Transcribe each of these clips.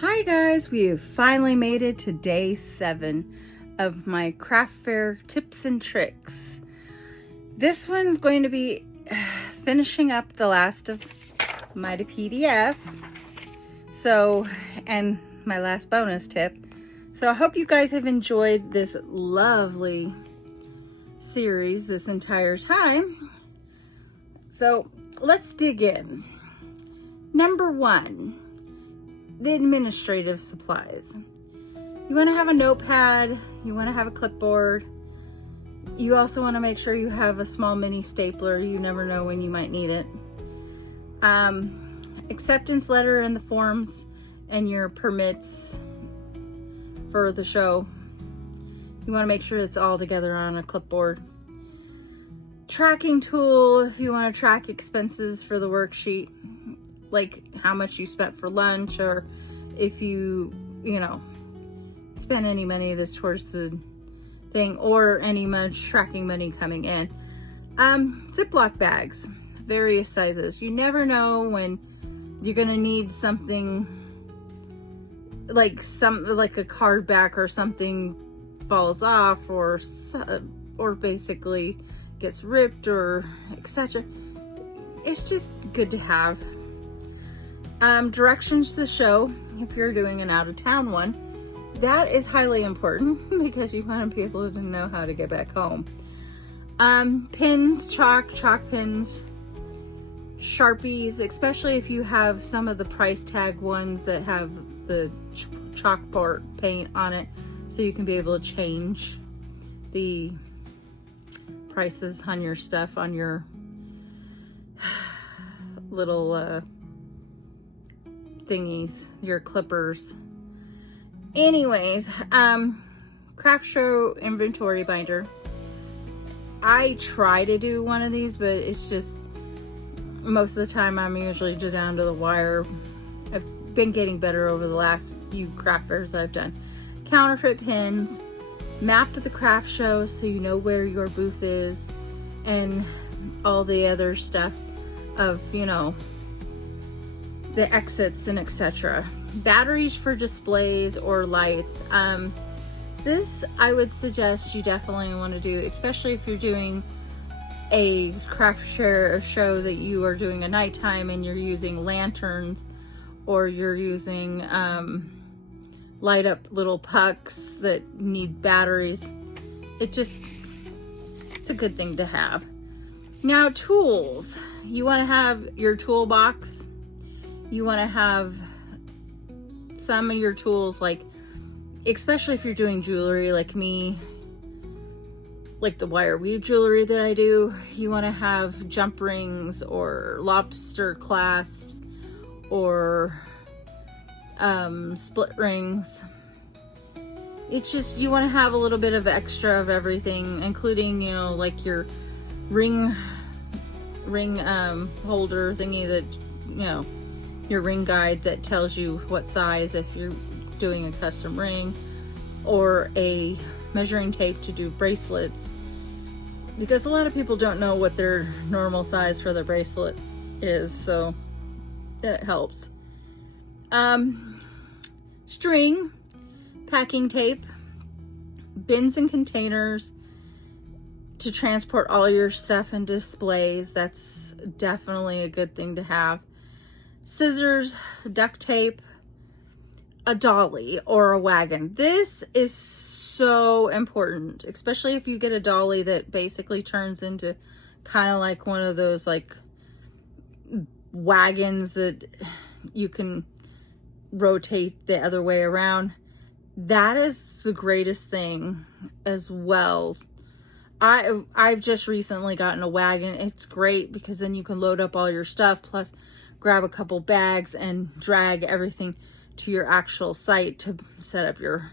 Hi guys, we have finally made it to day 7 of my craft fair tips and tricks. This one's going to be finishing up the last of my PDF. And my last bonus tip. So I hope you guys have enjoyed this lovely series this entire time. So let's dig in. Number 1. The administrative supplies. You want to have a notepad, you want to have a clipboard, you also want to make sure you have a small mini stapler. You never know when you might need it. Acceptance letter and the forms and your permits for the show. You want to make sure it's all together on a clipboard. Tracking tool if you want to track expenses for the worksheet, like how much you spent for lunch, or if you spend any money that's towards the thing, or any tracking money coming in. Ziploc bags, various sizes. You never know when you're gonna need something, like a card back or something falls off, or basically gets ripped, or etc. It's just good to have. Directions to the show, if you're doing an out-of-town one, that is highly important because you want to be able to know how to get back home. Pins, chalk pins, Sharpies, especially if you have some of the price tag ones that have the chalkboard paint on it, so you can be able to change the prices on your stuff, on your little thingies, your clippers. Anyways, craft show inventory binder. I try to do one of these, but it's just most of the time I'm usually just down to the wire. I've been getting better over the last few craft fairs that I've done. Counterfeit pins, map to the craft show so you know where your booth is, and all the other stuff of the exits and etc. Batteries for displays or lights. This I would suggest you definitely want to do, especially if you're doing a craft show that you are doing a nighttime and you're using lanterns, or you're using light up little pucks that need batteries. It's a good thing to have. Now, tools. You want to have your toolbox. You want to have some of your tools, like, especially if you're doing jewelry like me, like the wire weave jewelry that I do. You want to have jump rings or lobster clasps, or split rings. It's just, you want to have a little bit of extra of everything, including like your ring holder thingy, that your ring guide that tells you what size if you're doing a custom ring, or a measuring tape to do bracelets, because a lot of people don't know what their normal size for their bracelet is, so that helps. String, packing tape, bins and containers to transport all your stuff and displays. That's definitely a good thing to have. Scissors, duct tape, a dolly or a wagon. This is so important, especially if you get a dolly that basically turns into kind of like one of those like wagons that you can rotate the other way around. That is the greatest thing as well. I've just recently gotten a wagon. It's great because then you can load up all your stuff, plus grab a couple bags and drag everything to your actual site to set up your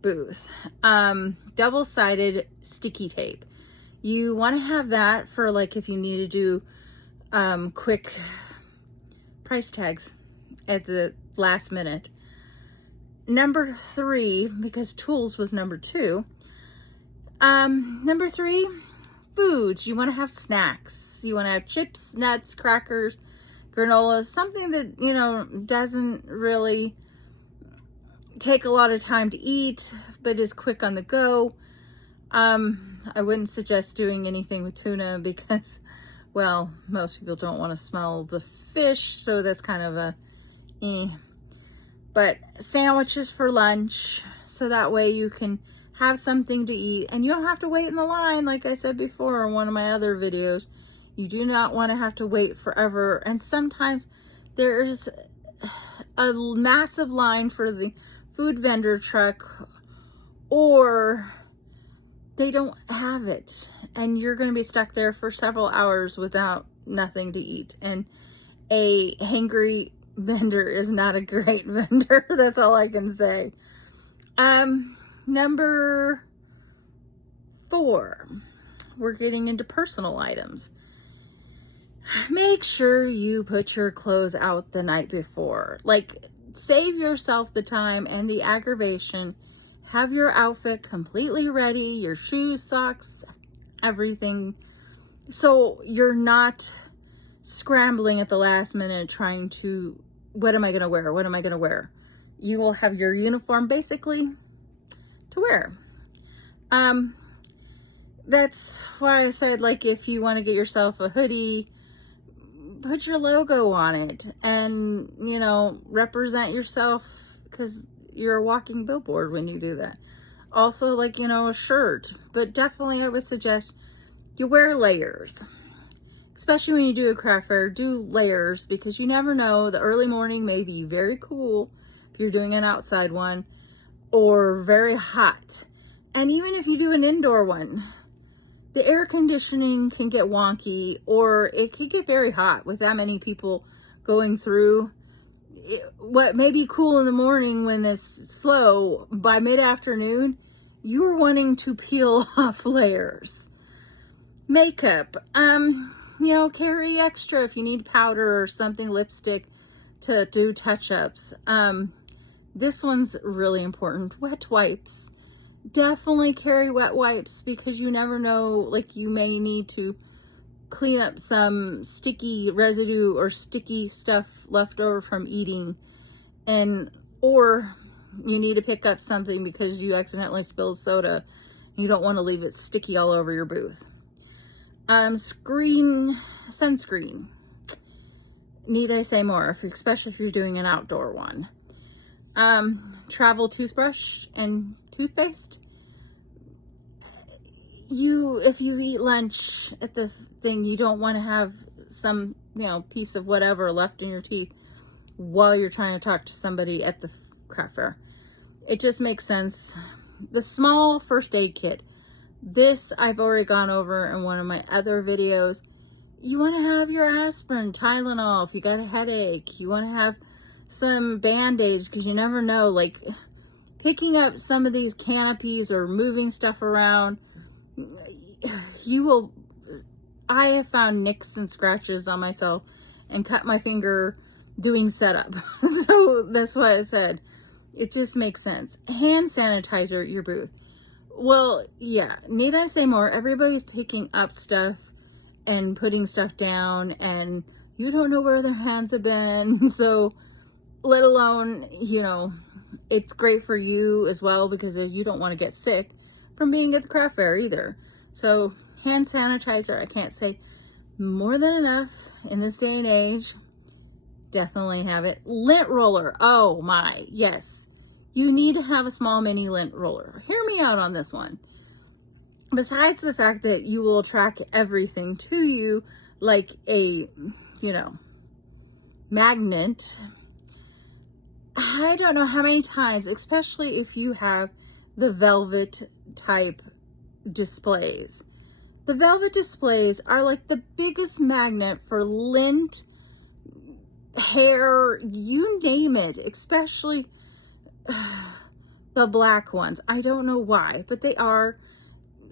booth. Double-sided sticky tape. You want to have that for like if you need to do quick price tags at the last minute. Number 3, because tools was number 2. Number 3, foods. You want to have snacks. You want to have chips, nuts, crackers, granola, something that, doesn't really take a lot of time to eat, but is quick on the go. I wouldn't suggest doing anything with tuna because, well, most people don't want to smell the fish, so that's kind of a But sandwiches for lunch, so that way you can have something to eat and you don't have to wait in the line. Like I said before in one of my other videos, you do not want to have to wait forever. And sometimes there's a massive line for the food vendor truck, or they don't have it and you're going to be stuck there for several hours without nothing to eat. And a hangry vendor is not a great vendor. That's all I can say. Number 4, we're getting into personal items. Make sure you put your clothes out the night before. Like, save yourself the time and the aggravation. Have your outfit completely ready, your shoes, socks, everything, so you're not scrambling at the last minute trying to, what am I going to wear? What am I going to wear? You will have your uniform basically to wear. That's why I said, like, if you want to get yourself a hoodie, put your logo on it and, you know, represent yourself, because you're a walking billboard when you do that. Also, like, you know, a shirt, but definitely I would suggest you wear layers, especially when you do a craft fair. Do layers, because you never know, the early morning may be very cool if you're doing an outside one, or very hot. And even if you do an indoor one, the air conditioning can get wonky, or it could get very hot with that many people going through. What may be cool in the morning when it's slow, by mid-afternoon, you are wanting to peel off layers. Makeup, you know, carry extra if you need powder or something, lipstick to do touch-ups. This one's really important. Wet wipes. Definitely carry wet wipes, because you never know, like, you may need to clean up some sticky residue or sticky stuff left over from eating, and or you need to pick up something because you accidentally spilled soda. You don't want to leave it sticky all over your booth. Sunscreen. Need I say more, especially if you're doing an outdoor one. Travel toothbrush and toothpaste. If you eat lunch at the thing, you don't want to have some, you know, piece of whatever left in your teeth while you're trying to talk to somebody at the craft fair. It just makes sense. The small first aid kit. This I've already gone over in one of my other videos. You want to have your aspirin, Tylenol if you got a headache. You want to have some Band-Aids, because you never know, like, picking up some of these canopies or moving stuff around, I have found nicks and scratches on myself and cut my finger doing setup. So that's why I said it just makes sense. Hand sanitizer at your booth. Well, yeah, need I say more? Everybody's picking up stuff and putting stuff down, and you don't know where their hands have been. So, let alone, you know, it's great for you as well, because you don't want to get sick from being at the craft fair either. So, hand sanitizer, I can't say more than enough in this day and age. Definitely have it. Lint roller. Oh my, yes. You need to have a small mini lint roller. Hear me out on this one. Besides the fact that you will track everything to you like a, you know, magnet, I don't know how many times, especially if you have the velvet type displays. The velvet displays are like the biggest magnet for lint, hair, you name it, especially the black ones. I don't know why, but they are.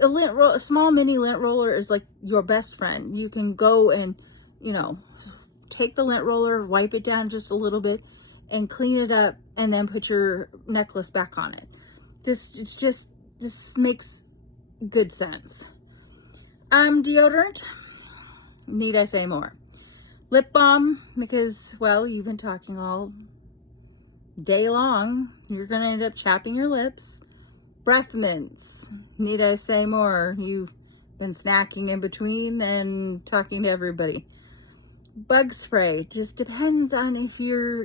A small mini lint roller is like your best friend. You can go and, you know, take the lint roller, wipe it down just a little bit, and clean it up, and then put your necklace back on it. This makes good sense. Deodorant. Need I say more? Lip balm, because, well, you've been talking all day long, you're going to end up chapping your lips. Breath mints. Need I say more? You've been snacking in between and talking to everybody. Bug spray. Just depends on if you're,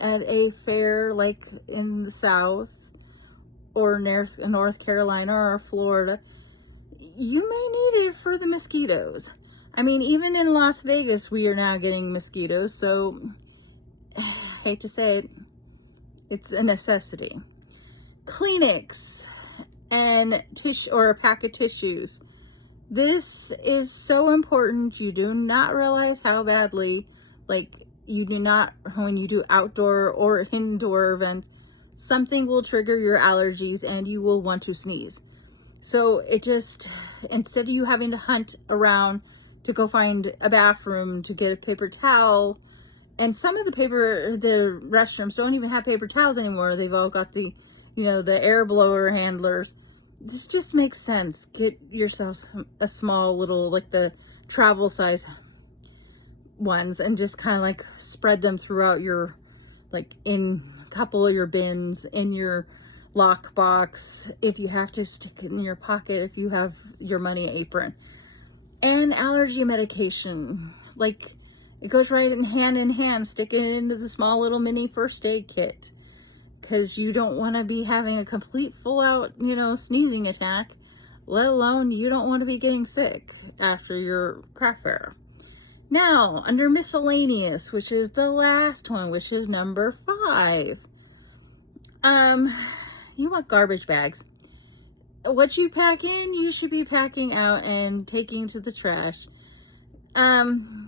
at a fair like in the South or North Carolina or Florida. You may need it for the mosquitoes. I mean, even in Las Vegas, we are now getting mosquitoes. So, hate to say it, it's a necessity. Kleenex and tissue or a pack of tissues. This is so important. You do not realize how badly, like, you do not, when you do outdoor or indoor events, something will trigger your allergies and you will want to sneeze. So it just, instead of you having to hunt around to go find a bathroom to get a paper towel, and some of the restrooms don't even have paper towels anymore. They've all got the, the air blower handlers. This just makes sense. Get yourself a small little, like the travel size ones, and just kind of like spread them throughout your, like in a couple of your bins, in your lock box, if you have to stick it in your pocket, if you have your money apron. And allergy medication, like it goes right in hand, stick it into the small little mini first aid kit, because you don't want to be having a complete full out, sneezing attack, let alone you don't want to be getting sick after your craft fair. Now, under miscellaneous, which is the last one, which is number 5. You want garbage bags. What you pack in, you should be packing out and taking to the trash.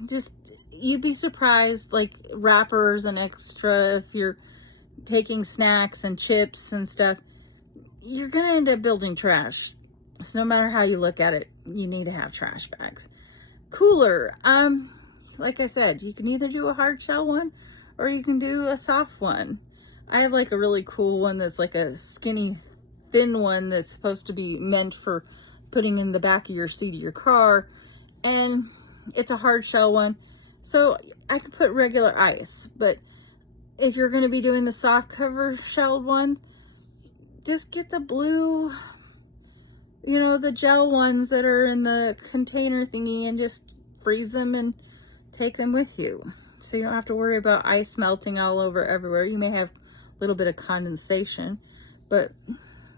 Just, you'd be surprised, like wrappers and extra, if you're taking snacks and chips and stuff, you're gonna end up building trash. So no matter how you look at it, you need to have trash bags. Cooler. Like I said, you can either do a hard shell one or you can do a soft one. I have like a really cool one that's like a skinny, thin one that's supposed to be meant for putting in the back of your seat of your car, and it's a hard shell one, so I could put regular ice. But if you're going to be doing the soft cover shelled ones, just get the blue, the gel ones that are in the container thingy, and just freeze them and take them with you, so you don't have to worry about ice melting all over everywhere. You may have a little bit of condensation, but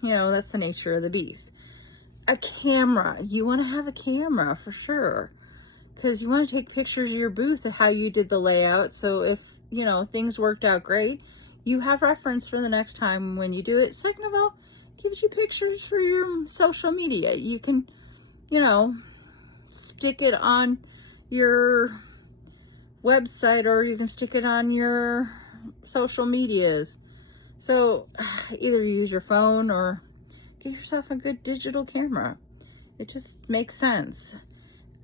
that's the nature of the beast. A camera. You want to have a camera for sure, because you want to take pictures of your booth of how you did the layout. So if, things worked out great, you have reference for the next time when you do it. Second of all, gives you pictures for your social media. You can, stick it on your website, or you can stick it on your social medias. So either use your phone or get yourself a good digital camera. It just makes sense.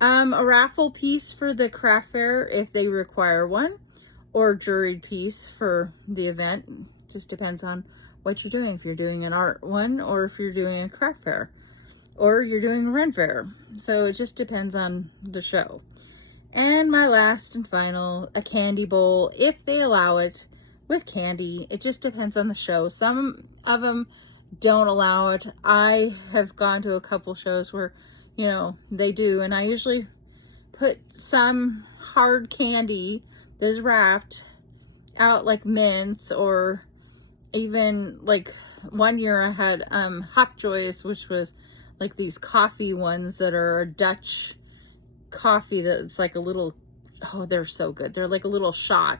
A raffle piece for the craft fair if they require one, or juried piece for the event. Just depends on what you're doing. If you're doing an art one, or if you're doing a craft fair, or you're doing a rent fair. So it just depends on the show. And my last and final, a candy bowl, if they allow it, with candy. It just depends on the show. Some of them don't allow it. I have gone to a couple shows where, they do, and I usually put some hard candy that is wrapped out, like mints, or even like one year I had Hop Joys, which was like these coffee ones that are a Dutch coffee that's like a little, they're so good. They're like a little shot.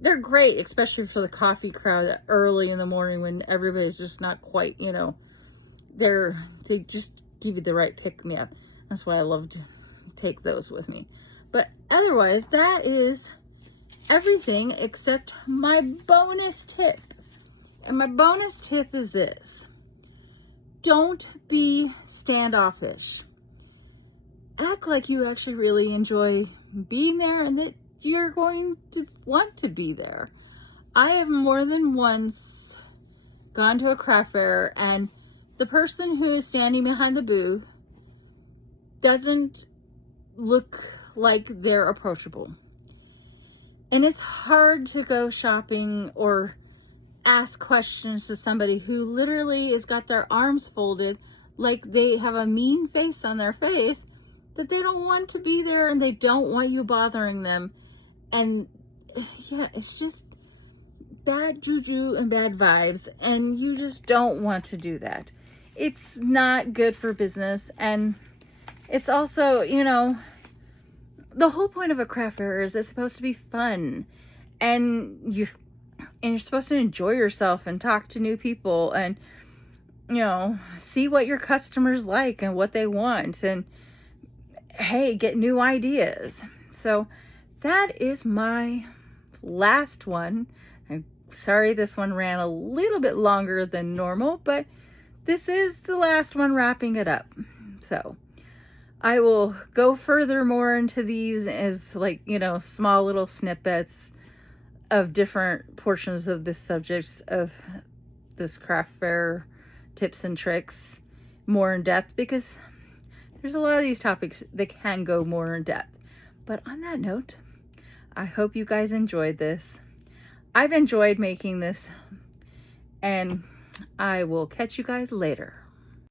They're great, especially for the coffee crowd early in the morning when everybody's just not quite, they just give you the right pick-me-up. That's why I love to take those with me. But otherwise, that is everything except my bonus tip. And my bonus tip is this: don't be standoffish. Act like you actually really enjoy being there and that you're going to want to be there. I have more than once gone to a craft fair and the person who is standing behind the booth doesn't look like they're approachable. And it's hard to go shopping or ask questions to somebody who literally has got their arms folded, like they have a mean face on their face, that they don't want to be there and they don't want you bothering them. And yeah, it's just bad juju and bad vibes, and you just don't want to do that. It's not good for business, and it's also, you know, the whole point of a craft fair is it's supposed to be fun, and you're supposed to enjoy yourself and talk to new people and, you know, see what your customers like and what they want, and hey, get new ideas. So that is my last one. I'm sorry this one ran a little bit longer than normal, but this is the last one wrapping it up. So I will go further more into these as, like, you know, small little snippets of different portions of this subject of this craft fair tips and tricks more in depth, because there's a lot of these topics that can go more in depth. But on that note, I hope you guys enjoyed this. I've enjoyed making this, and I will catch you guys later.